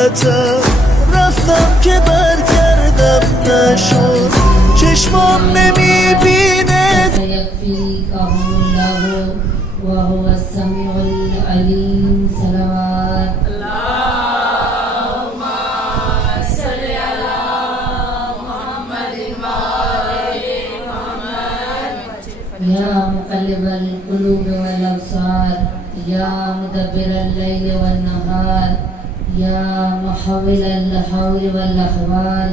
غلطم رفتم که برگردم نشد چشمام نمیبینه یکفیکهم الله وهو السمیع العلیم. صلوات اللهم صل على محمد وآل محمد. یا مقلب القلوب والابصار یا مدبر اللیل والنهار یا محول الحول والاحوال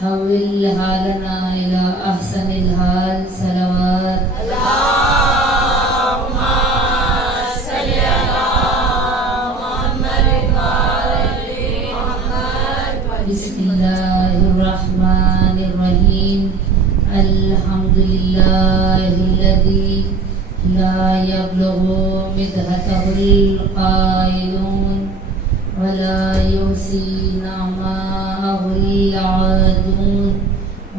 حول حالنا الى احسن الحال. صلوات اللهم صل على محمد وآل محمد. بسم اللہ الرحمن الرحیم. الحمد للہ الذی لا يبلغ مدحته القائلون ولا يحصي نعماءه العادون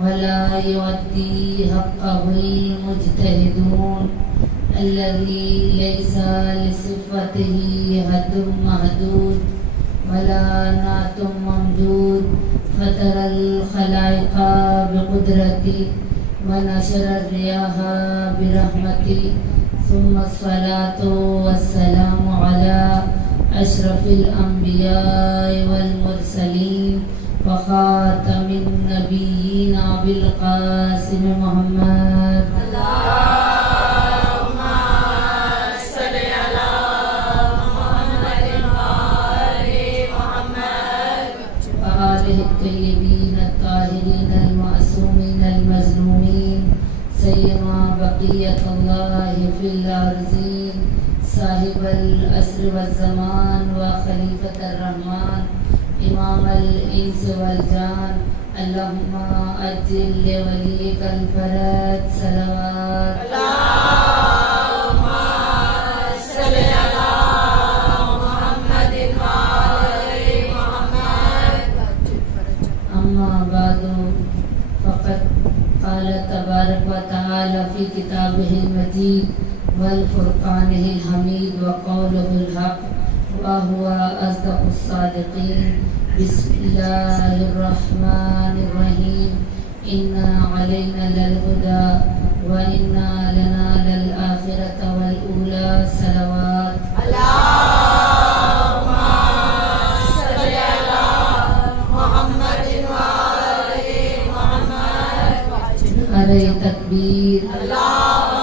ولا يؤدي حقه المجتهدون الذي ليس لصفته حد محدود ولا نعت ممدود فطر الخلائق بقدرته ونشر الرياح برحمته ثم الصلاة والسلام على أشرف الأنبياء والمرسلين وخاتم النبيين أبي القاسم محمد. اللهم صل على محمد وآل محمد. وآله الطيبين الطاهرين المعصومين المظلومين سيما بقية الله في الأرضين صاحب العصر والزمان وخلیفۃ الرحمن امام الانس والجان اللهم اجل لولیک الفرج. صلوات اللهم صل على محمد وآل محمد. اما بعد فقد قال تبارک و تعالی فی کتابہ المجید والفرقانه الحمید وقوله الحق وهو أصدق الصادقين. بسم الله الرحمن الرحيم. إنا علينا للهدى وإنا لنا للآخرة والأولى. صلوات اللهم صل على محمد وآل محمد. نعرہ تکبیر، اللہ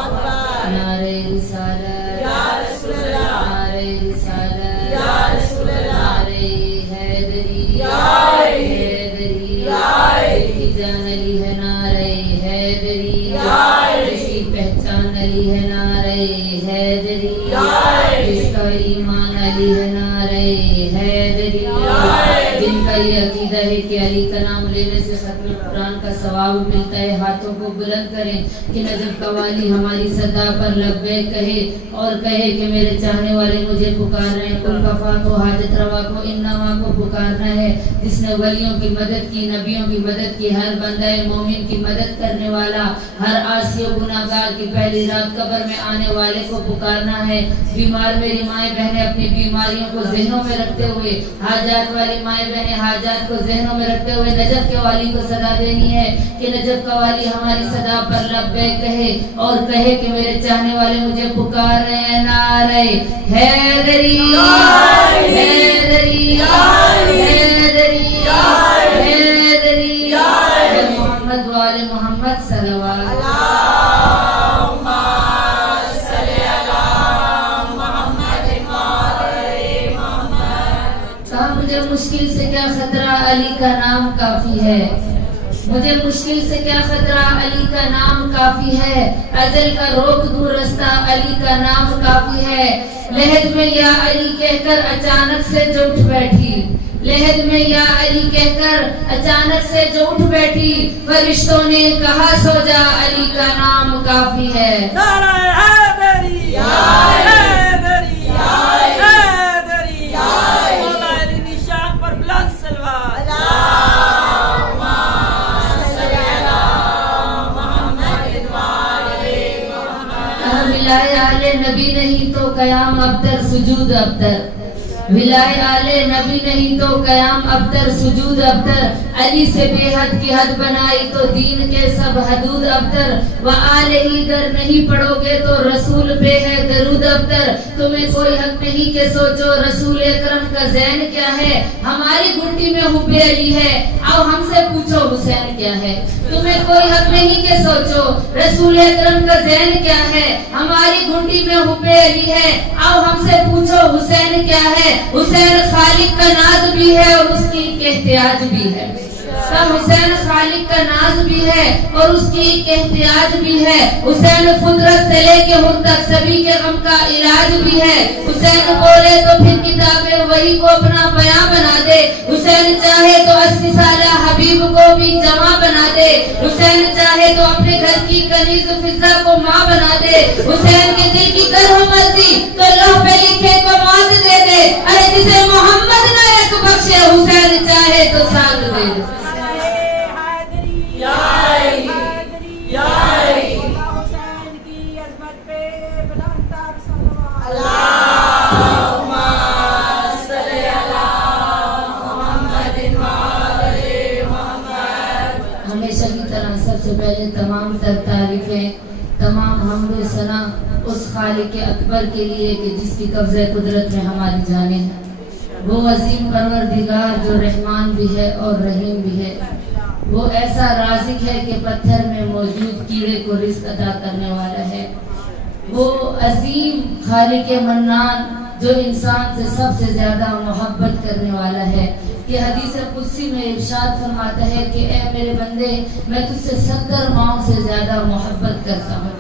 اکبر. نعرہ رسالت، یا رسول اللہ. نعرہ رسالت، یا رسول اللہ. نعرہ حیدری، یا حیدری، یا کی جان علی ہے نعرہ حیدری، یا اس کی پہچان علی ہے نعرہ حیدری، یا جس کا ایمان علی ہے نعرہ حیدری، یا جن کا یہ عقیدہ ہے کہ علی کا نام لینے سے ختم قرآن کا ثواب ملتا ہے، ہاتھوں کو بلند کریں کہ نجف قوالی ہماری صدا پر لبیک کہے اور کہے کہ میرے چاہنے والے مجھے پکار رہے ہیں. کل کفا کو، حاجت روا کو، انما کو پکارنا ہے. جس نے ولیوں کی مدد کی، نبیوں کی مدد کی، ہر بندہ مومن کی مدد کرنے والا، ہر عاصی و گناہگار کی پہلی رات قبر میں آنے والے کو پکارنا ہے. بیمار میری مائیں بہنیں اپنی بیماریوں کو ذہنوں میں رکھتے ہوئے، حاجات والی مائیں بہنیں حاجات کو ذہنوں میں رکھتے ہوئے نجف کے والی کو صدا دینی ہے کہ نجف کا والی ہماری صدا پر لبیک کہے اور کہے کہ میرے چاہنے والے مجھے پکار رہے ہیں. نعرہ حیدری، حیدری، حیدری، حیدری، محمد وآل محمد. صلوات اللهم صل على محمد وآل محمد. صاحب مجھے مشکل سے کیا خطرہ، علی کا نام کافی ہے. مجھے مشکل سے کیا خطرہ، علی کا نام کافی ہے. اجل کا روک دور رستہ، علی کا نام کافی ہے. لہد میں یا علی کہہ کر اچانک سے جو اٹھ بیٹھی، لہد میں یا علی کہہ کر اچانک سے جو اٹھ بیٹھی، فرشتوں نے کہا سو جا، علی کا نام کافی ہے. نعرہ حیدری، یا حیدری، یا حیدری، یا مولا علی نشان پر بلند صلوات. اللهم صل على محمد وآل محمد. الحمدللہ آل نبی نہیں تو قیام ابتر، سجود ابتر. ولائے آلے نبی نہیں تو قیام ابتر سجود ابتر علی سے بے حد کی حد بنائی تو دین کے سب حدود ابتر و آلے ہی گر نہیں پڑھو گے تو رسول پہ ہے درود ابتر تمہیں کوئی حق نہیں کہ سوچو رسول اکرم کا زین کیا ہے ہماری گھٹی میں حب علی ہے آؤ ہم سے پوچھو حسین کیا ہے تمہیں کوئی حق نہیں کہ سوچو رسول اکرم کا زین کیا ہے ہماری گھٹی میں حب علی ہے آؤ ہم سے پوچھو حسین کیا ہے حسین خالق کا ناز بھی ہے اور اس کی ایک احتیاج بھی ہے سب حسین خالق کا ناز بھی ہے اور اس کی ایک احتیاج بھی ہے حسین فطرت سے لے کے ہم تک سبھی کے غم کا علاج بھی ہے حسین بولے تو پھر کتابیں وہی کو اپنا بیان بنا دے حسین چاہے تو 80 سالہ حبیب کو بھی جمع بنا دے حسین چاہے تو اپنے گھر کی کنیز فضا کو ماں بنا دے حسین کے دل کی گر ہو مرضی تو لوح پہ لکھے کو موت دے دے ارے جسے محمد نہ ایک بخشے حسین چاہے تو ساتھ دے دے ہمیشہ کی طرح سب سے پہلے تمام تر تعریفیں تمام حمد و ثنا اس خالق اکبر کے لیے کہ جس کی قبضہ قدرت میں ہماری جانیں ہیں وہ عظیم پروردگار جو رحمان بھی ہے اور رحیم بھی ہے وہ ایسا رازق ہے کہ پتھر میں موجود کیڑے کو رزق عطا کرنے والا ہے وہ عظیم خالق منان جو انسان سے سب سے زیادہ محبت کرنے والا ہے کہ حدیث قدسی میں ارشاد فرماتا ہے کہ اے میرے بندے میں تجھ سے 70 ماؤں سے زیادہ محبت کرتا ہوں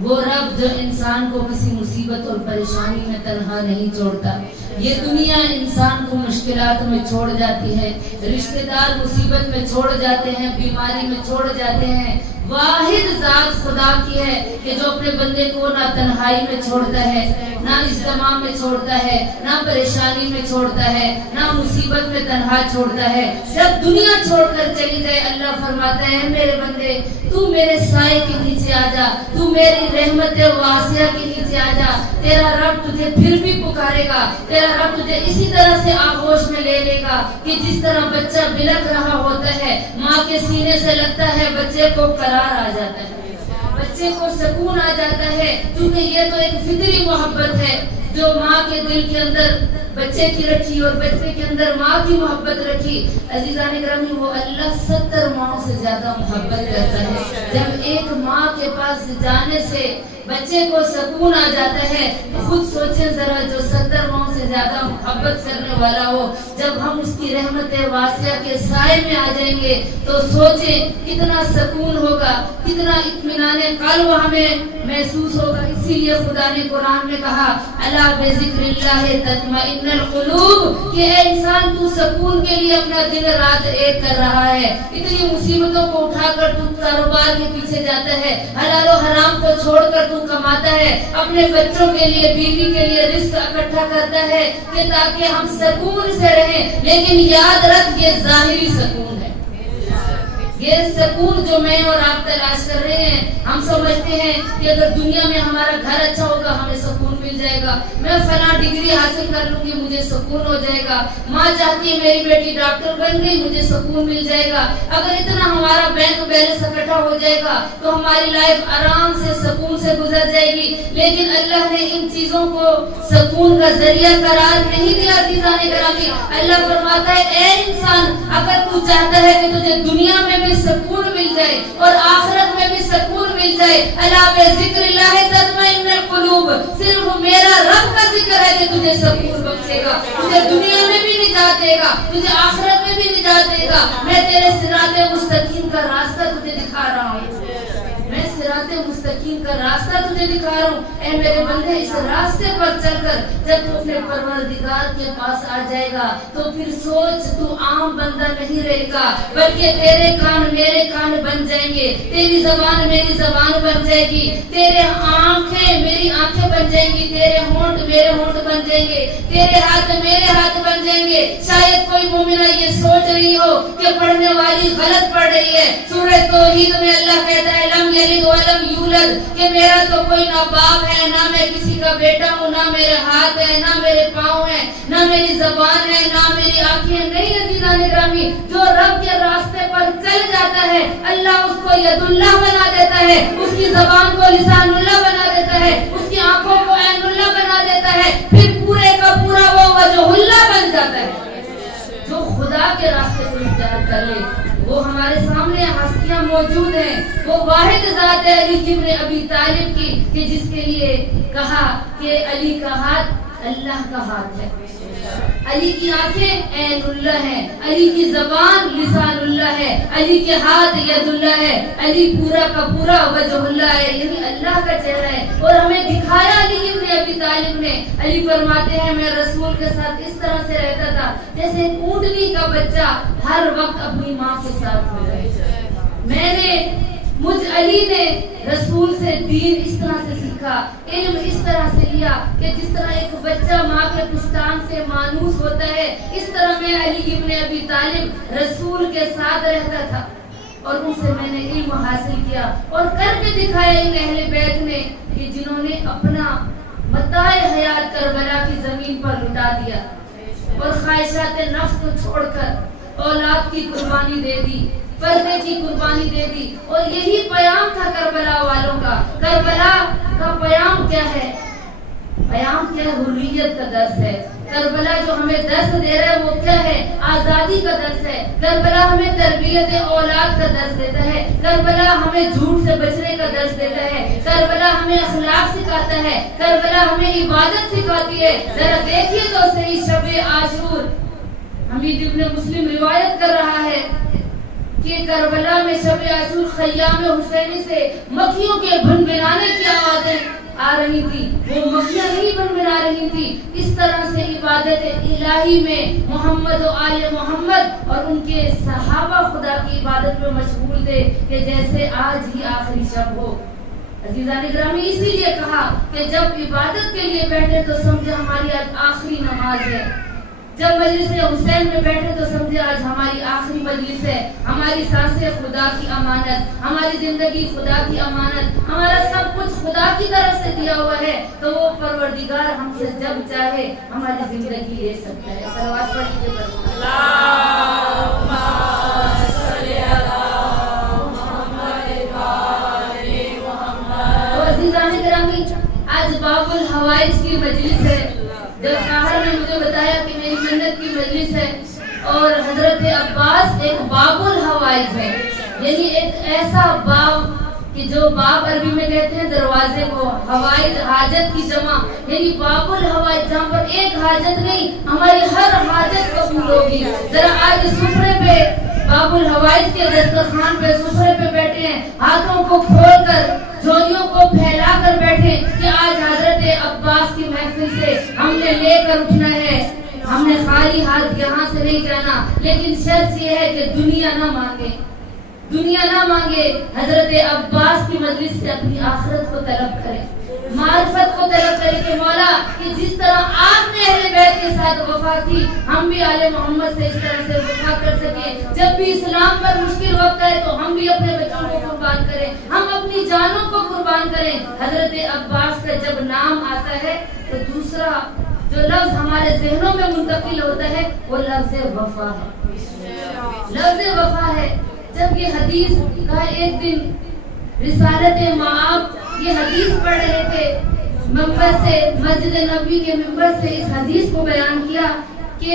وہ رب جو انسان کو کسی مصیبت اور پریشانی میں تنہا نہیں چھوڑتا یہ دنیا انسان کو مشکلات میں چھوڑ جاتی ہے رشتہ دار مصیبت میں چھوڑ جاتے ہیں بیماری میں چھوڑ جاتے ہیں واحد ذات خدا کی ہے کہ جو اپنے بندے کو نہ تنہائی میں چھوڑتا ہے نہ اجتماع میں چھوڑتا ہے نہ پریشانی میں چھوڑتا ہے نہ مصیبت میں تنہا چھوڑتا ہے جب دنیا چھوڑ کر چلی جائے اللہ فرماتا ہے میرے بندے تو میرے سائے کے نیچے آ جا تو میری رحمت واسعہ کے نیچے آ جا تیرا رب تجھے پھر بھی پکارے گا تیرا رب تجھے اسی طرح سے آغوش میں لے لے گا کہ جس طرح بچہ بلک رہا ہوتا ہے ماں کے سینے سے لگتا ہے بچے کو قرار آ جاتا ہے بچے کو سکون آ جاتا ہے کیونکہ یہ تو ایک فطری محبت ہے جو ماں کے دل کے اندر بچے کی رکھی اور بچے کے اندر ماں کی محبت رکھی عزیزان گرامی وہ اللہ 70 ماؤں سے زیادہ محبت کرتا ہے جب ایک ماں کے پاس جانے سے بچے کو سکون آ جاتا ہے خود سوچیں ذرا جو 70 ماؤں سے زیادہ محبت کرنے والا ہو جب ہم اس کی رحمت واسعہ کے سائے میں آ جائیں گے تو سوچیں کتنا سکون ہوگا کتنا اطمینان قلب ہمیں محسوس ہوگا اسی لیے خدا نے قرآن میں کہا الا بذکر اللہ تطمئن القلوب کہ اے انسان تو سکون کے لیے اپنا دن رات ایک کر رہا ہے اتنی مصیبتوں کو اٹھا کر تو کاروبار کے پیچھے جاتا ہے حلال و حرام کو چھوڑ کر تو کماتا ہے اپنے بچوں کے لیے بیوی کے لیے رزق اکٹھا کرتا ہے کہ تاکہ ہم سکون سے رہیں لیکن یاد رکھ یہ ظاہری سکون ہے یہ سکون جو میں اور آپ تلاش کر رہے ہیں ہم سمجھتے ہیں کہ اگر دنیا میں ہمارا گھر اچھا ہوگا ہمیں سکون مل جائے گا میں فلاں ڈگری حاصل کر لوں گی مجھے سکون ہو جائے گا ماں چاہتی ہے میری بیٹی ڈاکٹر بن گئی مجھے سکون مل جائے گا اگر اتنا ہمارا بینک بیلنس اکٹھا ہو جائے گا تو ہماری لائف آرام سے سکون سے گزر جائے گی لیکن اللہ نے ان چیزوں کو سکون کا ذریعہ قرار نہیں دیا عزیزان گرامی اللہ فرماتا ہے اے انسان اگر تو چاہتا ہے کہ تجھے دنیا میں بھی سکون مل جائے اور آخرت میں بھی سکون مل جائے الا بذکر اللہ تطمئن القلوب صرف میرا رب کا ذکر ہے کہ تجھے سکون بخشے گا تجھے دنیا میں بھی نجات دے گا تجھے آخرت میں بھی نجات دے گا میں تیرے صراط مستقیم کا راستہ تجھے دکھا رہا ہوں میں صراط مستقیم کا راستہ تجھے دکھا رہا ہوں اے میرے بندے اس راستے پر چل کر جب تو اپنے پروردگار کے پاس آ جائے گا تو پھر سوچ تو عام بندہ نہیں رہے گا بلکہ تیرے کان میرے کان بن جائیں گے تیری زبان میری زبان بن جائے گی تیرے آنکھیں میری آنکھیں بن جائیں گی تیرے ہونٹ میرے ہونٹ بن جائیں گے تیرے ہاتھ میرے ہاتھ بن جائیں گے شاید کوئی مومنہ یہ سوچ رہی ہو کہ پڑھنے والی غلط پڑھ رہی ہے سورہ توحید میں اللہ کہتا ہے لم یلد ولم یولد ولد کہ میرا تو کوئی نہ باپ ہے، نہ میں کسی کا بیٹا ہوں، نہ میرے ہاتھ ہے، نہ میرے پاؤں ہیں، نہ میری زبان ہے، نہ میری آنکھیں. نہیں عزیزان گرامی، جو رب کے راستے پر چل جاتا ہے اللہ اس کو ید اللہ بنا دیتا ہے، اس کی زبان کو لسان اللہ بنا دیتا ہے، اس کی آنکھوں کو عین اللہ بنا دیتا ہے، پھر پورے کا پورا وہ وجہ اللہ بن جاتا ہے. جو خدا کے راستے کو اختیار کر لے وہ ہمارے سامنے ہستیاں موجود ہیں. وہ واحد ذات ہے علی ابن ابی طالب کی کہ جس کے لیے کہا کہ علی کا ہاتھ اللہ کا ہاتھ ہے، علی کی آنکھیں عین اللہ ہے، علی کی زبان لسان اللہ ہے، علی کے ہاتھ ید اللہ ہے، علی پورا کا پورا وجہ اللہ ہے، یعنی اللہ کا چہرہ ہے. اور ہمیں دکھایا علی ابن ابی طالب نے. علی فرماتے ہیں میں رسول کے ساتھ اس طرح سے رہتا تھا جیسے اونٹنی کا بچہ ہر وقت اپنی ماں کے ساتھ ہو جائے. مجھ علی نے رسول سے دین اس طرح سے سیکھا، علم اس طرح سے لیا کہ جس طرح ایک بچہ ماں کے پستان سے مانوس ہوتا ہے، اس طرح میں علی ابن ابی طالب رسول کے ساتھ رہتا تھا اور ان سے میں نے علم حاصل کیا اور کر کے دکھایا ان اہل بیت نے کہ جنہوں نے اپنا متاع حیات کربلا کی زمین پر لٹا دیا اور خواہشات نفس کو چھوڑ کر اولاد کی قربانی دے دی، پردے کی قربانی دے دی. اور یہی پیام تھا کربلا والوں کا. کربلا کا پیام کیا ہے؟ پیام کیا ہے؟ حریت کا درس ہے. کربلا جو ہمیں درس دے رہا ہے وہ کیا ہے؟ آزادی کا درس ہے. کربلا ہمیں تربیت اولاد کا درس دیتا ہے. کربلا ہمیں جھوٹ سے بچنے کا درس دیتا ہے. کربلا ہمیں اخلاق سکھاتا ہے. کربلا ہمیں عبادت سکھاتی ہے. ذرا دیکھیے تو صحیح شب عاشور حمید ابن مسلم روایت کر رہا ہے کہ کربلا میں شب عاشور خیام حسینی سے مکھیوں کے بھنبھنانے کی آوازیں آ رہی تھی. وہ مکھیاں نہیں بھنبھنا رہی تھی. اس طرح سے عبادت الہی میں محمد و آل محمد اور ان کے صحابہ خدا کی عبادت میں مشغول تھے کہ جیسے آج ہی آخری شب ہو. عزیزان گرامی اسی لیے کہا کہ جب عبادت کے لیے بیٹھے تو سمجھے ہماری آج آخری نماز ہے. جب مجلس حسین میں بیٹھے تو سمجھے آج ہماری آخری مجلس ہے. ہماری سانسیں خدا کی امانت، ہماری زندگی خدا کی امانت، ہمارا سب کچھ خدا کی طرف سے دیا ہوا ہے. تو وہ پروردگار ہم سے جب چاہے ہماری زندگی لے سکتا ہے. صلوات پڑھیے اللہم صلی علی محمد و آل محمد. تو عزیزان گرامی آج باب الحوائج کی مجلس ہے. جب شاہر نے مجھے بتایا کہ میری جنت کی مجلس ہے اور حضرت عباس ایک باب الحوائج ہے، یعنی ایک ایسا باب کہ جو باب عربی میں کہتے ہیں دروازے کو، حوائج حاجت کی جمع، یعنی باب الحوائج جہاں پر ایک حاجت نہیں ہماری ہر حاجت قبول ہوگی. ذرا آج سفرے پہ باب الحوائج کے دسترخوان پہ سفرے پہ بیٹھے ہیں، ہاتھوں کو کھول کر جھولیوں کو پھیلا کر بیٹھے کہ آج حضرت عباس کی محفل سے ہم نے لے کر اٹھنا ہے. ہم نے خالی ہاتھ یہاں سے نہیں جانا، لیکن شرط یہ ہے کہ دنیا نہ مانگے، دنیا نہ مانگے. حضرت عباس کی مجلس سے اپنی آخرت کو طلب کریں، معرفت کو طلب کریں کہ مولا کہ جس طرح آپ نے اہل بیت کے ساتھ وفا کی ہم بھی آل محمد سے اس طرح سے وفا کر سکیں. جب بھی اسلام پر مشکل وقت ہے تو ہم بھی اپنے بچوں کو قربان کریں، ہم اپنی جانوں کو قربان کریں. حضرت عباس کا جب نام آتا ہے تو دوسرا جو لفظ ہمارے ذہنوں میں منتقل ہوتا ہے وہ لفظ وفا ہے. لفظ وفا ہے. جب یہ حدیث کا ایک دن رسالت معاب یہ حدیث پڑھ رہے تھے ممبر سے، مسجد نبوی کے ممبر سے اس حدیث کو بیان کیا کہ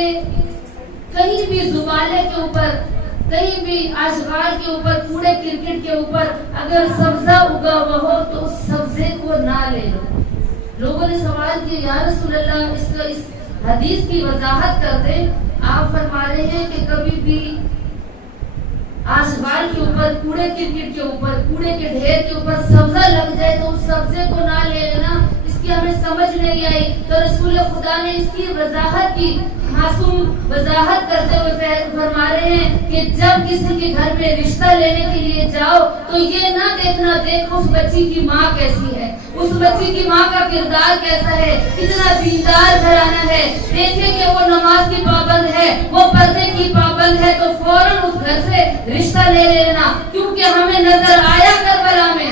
کہیں بھی زبالے کے اوپر، کہیں بھی اشغال کے اوپر، کوڑے کرکٹ کے اوپر اگر سبزہ اگا ہوا ہو تو اس سبزے کو نہ لے لو. لوگوں نے سوال کیا یا رسول اللہ اس حدیث کی وضاحت کر دیں. آپ فرما رہے ہیں کہ کبھی بھی آسمان کے اوپر، کوڑے کرکٹ کے اوپر، کوڑے کے ڈھیر کے اوپر سبزہ لگ جائے تو اس سبزے کو نہ لے لینا. اس کی ہمیں سمجھ نہیں آئی تو رسول خدا نے اس کی وضاحت کی. معصوم وضاحت کرتے ہوئے فرما رہے ہیں کہ جب کسی کے گھر میں رشتہ لینے کے لیے جاؤ تو یہ نہ دیکھنا دیکھو اس بچی کی ماں کیسی ہے، اس بچی کی ماں کا کردار کیسا ہے، کتنا دیندار گھرانہ ہے. دیکھیں کہ وہ نماز کی پابند ہے، وہ پردے کی پابند ہے تو فوراً اس گھر سے رشتہ لے لینا. کیونکہ ہمیں نظر آیا کربلا میں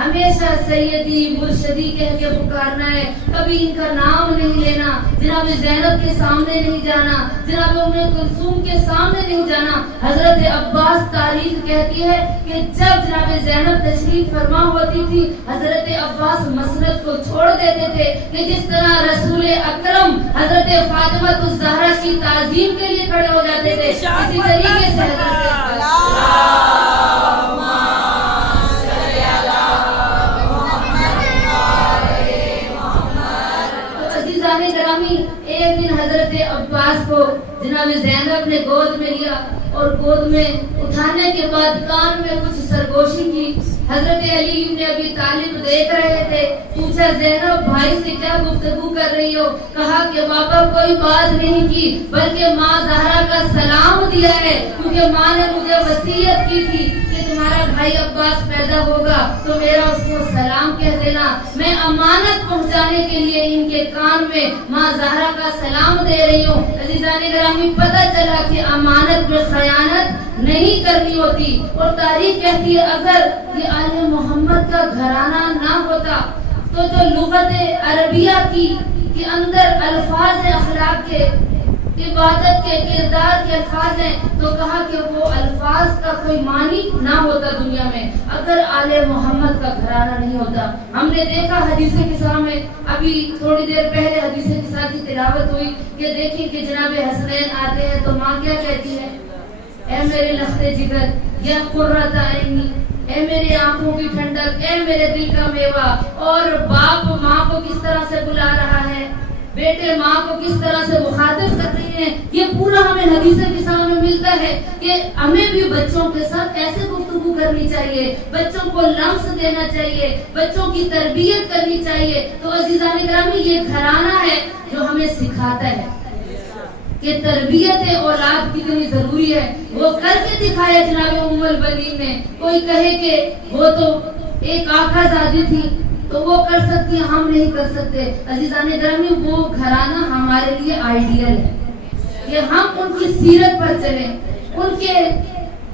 ہمیشہ سیدی مرشدی کہہ کے پکارنا ہے، کبھی ان کا نام نہیں لینا، جناب زینب کے سامنے نہیں جانا، جناب ام کلثوم کے سامنے نہیں جانا۔ حضرت عباس تاریخ کہتی ہے کہ جب جناب زینب تشریف فرما ہوتی تھی، حضرت عباس مسند کو چھوڑ دیتے تھے کہ جس طرح رسول اکرم حضرت فاطمہ الزہرا کی تعظیم کے لیے کھڑے ہو جاتے تھے، اسی طریقے سے حضرت ایک دن حضرت عباس کو جناب زینب نے گود میں لیا اور گود میں اٹھانے کے بعد کان میں کچھ سرگوشی کی۔ حضرت علی ابن ابی طالب دیکھ رہے تھے، پوچھا زینب بھائی سے کیا گفتگو کر رہی ہو؟ کہا کہ بابا کوئی بات نہیں کی، بلکہ ماں زہرا کا سلام دیا ہے، کیونکہ ماں نے مجھے وصیت کی تھی کہ تمہارا بھائی عباس پیدا ہوگا تو میرا اس کو سلام کہہ دینا۔ میں امانت پہنچانے کے لیے ان کے کان میں ماں زہرا کا سلام دے رہی ہوں۔ عزیزان گرامی، پتہ چلا کہ امانت میں خیانت نہیں کرنی ہوتی، اور تاریخ کہتی ہے اگر یہ آل محمد کا گھرانہ نہ ہوتا تو جو لغت عربیہ کے اندر الفاظ اخلاق کے، عبادت کے، کردار کے الفاظ ہیں، تو کہا کہ وہ الفاظ کا کوئی معنی نہ ہوتا دنیا میں اگر آل محمد کا گھرانہ نہیں ہوتا۔ ہم نے دیکھا حدیث قصہ میں، ابھی تھوڑی دیر پہلے حدیث قصہ کی تلاوت ہوئی کہ دیکھیں کہ جناب حسنین آتے ہیں تو ماں کیا کہتی ہے؟ اے میرے لخت جگر، یا قرۃ عینی، اے میرے آنکھوں کی ٹھنڈک، اے میرے دل کا میوہ۔ اور باپ ماں کو کس طرح سے بلا رہا ہے، بیٹے ماں کو کس طرح سے مخاطب کر رہی ہیں، یہ پورا ہمیں حدیث قصہ میں ملتا ہے کہ ہمیں بھی بچوں کے ساتھ ایسے گفتگو کرنی چاہیے، بچوں کو لمس دینا چاہیے، بچوں کی تربیت کرنی چاہیے۔ تو عزیزان گرامی، یہ گھرانہ ہے جو ہمیں سکھاتا ہے کہ تربیت اولاد کتنی ضروری ہے۔ وہ کر کے دکھایا جناب ام البنین نے۔ کوئی کہے کہ وہ تو ایک آقا زادی تھی تو وہ کر سکتی ہے، ہم نہیں کر سکتے۔ عزیزان گرامی، وہ گھرانہ ہمارے لیے آئیڈیل ہے کہ ہم ان کی سیرت پر چلیں، ان کے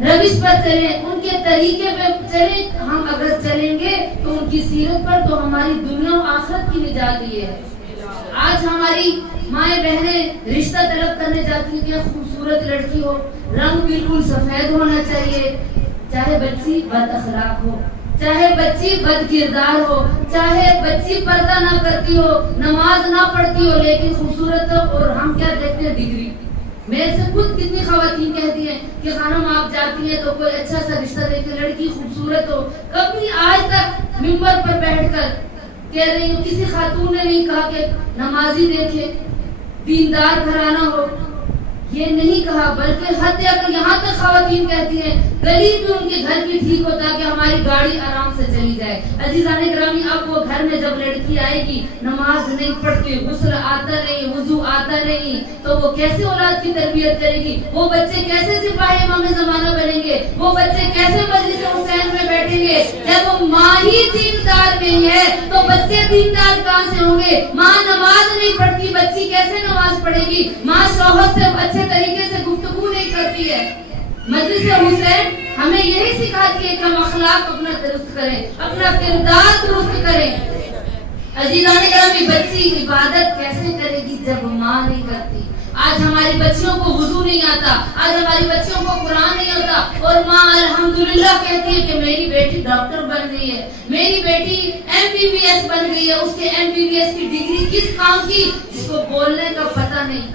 روش پر چلیں، ان کے طریقے پہ چلیں۔ ہم اگر چلیں گے تو ان کی سیرت پر، تو ہماری دنیا و آخرت کی نجات یہ ہے۔ آج ہماری مائیں بہنیں رشتہ طلب کرنے جاتی ہیں کہ خوبصورت لڑکی ہو، رنگ بالکل سفید ہونا چاہیے، چاہے بچی بد اخلاق ہو، چاہے بچی بد کردار ہو، چاہے بچی پردہ نہ کرتی ہو، نماز نہ پڑھتی ہو، لیکن خوبصورت ہو۔ اور ہم کیا دیکھتے ہیں؟ ڈگری۔ میرے سے خود کتنی خواتین کہتی ہیں کہ خانم آپ جاتی ہیں تو کوئی اچھا سا رشتہ دیکھے، لڑکی خوبصورت ہو۔ کبھی آج تک ممبر پر بیٹھ کر کہہ رہی ہوں، کسی خاتون نے نہیں کہا کہ نمازی دیکھے، دیندار گھرانہ ہو، یہ نہیں کہا، بلکہ حتی اگر یہاں تک خواتین کہتی ہیں گلی بھی ان کے گھر کی ٹھیک ہو تاکہ ہماری گاڑی آرام سے چلی جائے۔ عزیزان گرامی، اب وہ گھر میں جب لڑکی آئے گی، نماز نہیں پڑھتی، غسل آتا نہیں، وضو آتا نہیں، تو وہ کیسے اولاد کی تربیت کرے گی؟ وہ بچے کیسے سپاہی امام زمانہ بنیں گے؟ وہ بچے کیسے مجلس حسین میں بیٹھیں گے؟ جب وہ ماں ہی دیندار نہیں ہے تو بچے دیندار کہاں سے ہوں گے؟ ماں نماز نہیں پڑھتی، بچی کیسے نماز پڑھے گی؟ ماں شوہر سے اچھے طریقے سے گفتگو نہیں کرتی ہے۔ مجلس حسین ہمیں یہی سکھاتی ہے کہ ہم اخلاق اپنا درست کریں، اپنا کردار درست کریں۔ عزیزان گرامی، بچی عبادت کیسے کرے گی جب ماں نہیں کرتی؟ آج ہماری بچیوں کو وضو نہیں آتا، آج ہماری بچیوں کو قرآن نہیں آتا، اور ماں الحمدللہ کہتی ہے کہ میری بیٹی ڈاکٹر بن گئی ہے، میری بیٹی MBBS بن گئی ہے۔ اس کے MBBS کی ڈگری کس کام کی؟ جس کو بولنے کا پتہ نہیں،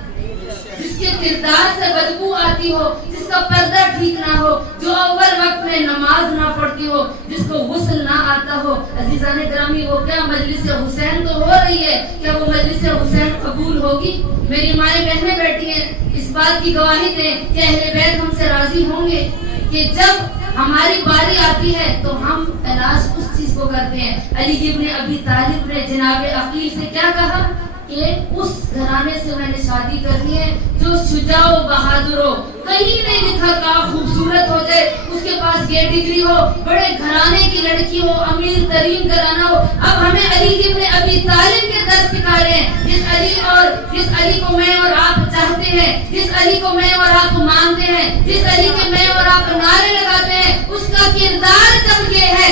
جس کے کردار سے بدبو آتی ہو، جس کا پردہ ٹھیک نہ ہو، جو اول وقت میں نماز نہ پڑھتی ہو، جس کو غسل نہ آتا ہو۔ عزیزان گرامی، وہ کیا مجلس حسین تو ہو رہی ہے، کیا وہ مجلس حسین قبول ہوگی؟ میری مائیں بہنیں بیٹھی ہیں، اس بات کی گواہی دیں کہ اہل بیت ہم سے راضی ہوں گے کہ جب ہماری باری آتی ہے تو ہم تلاش اس چیز کو کرتے ہیں۔ علی ابن ابی طالب نے جناب عقیل سے کیا کہا کہ اس گھرانے سے میں نے شادی کرنی ہے جو شجاع و بہادر ہو، کہیں نہیں لکھا کہ خوبصورت ہو جائے، اس کے پاس یہ ڈگری ہو، بڑے گھرانے کی لڑکی ہو، امیر ترین گھرانہ ہو۔ اب ہمیں علی ابن ابی طالب کے درس سکھا رہے ہیں، جس علی کو میں اور آپ چاہتے ہیں، جس علی کو میں اور آپ مانتے ہیں، جس علی کے میں اور آپ نعرے لگاتے ہیں، اس کا کردار جب یہ ہے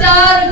4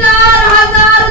4000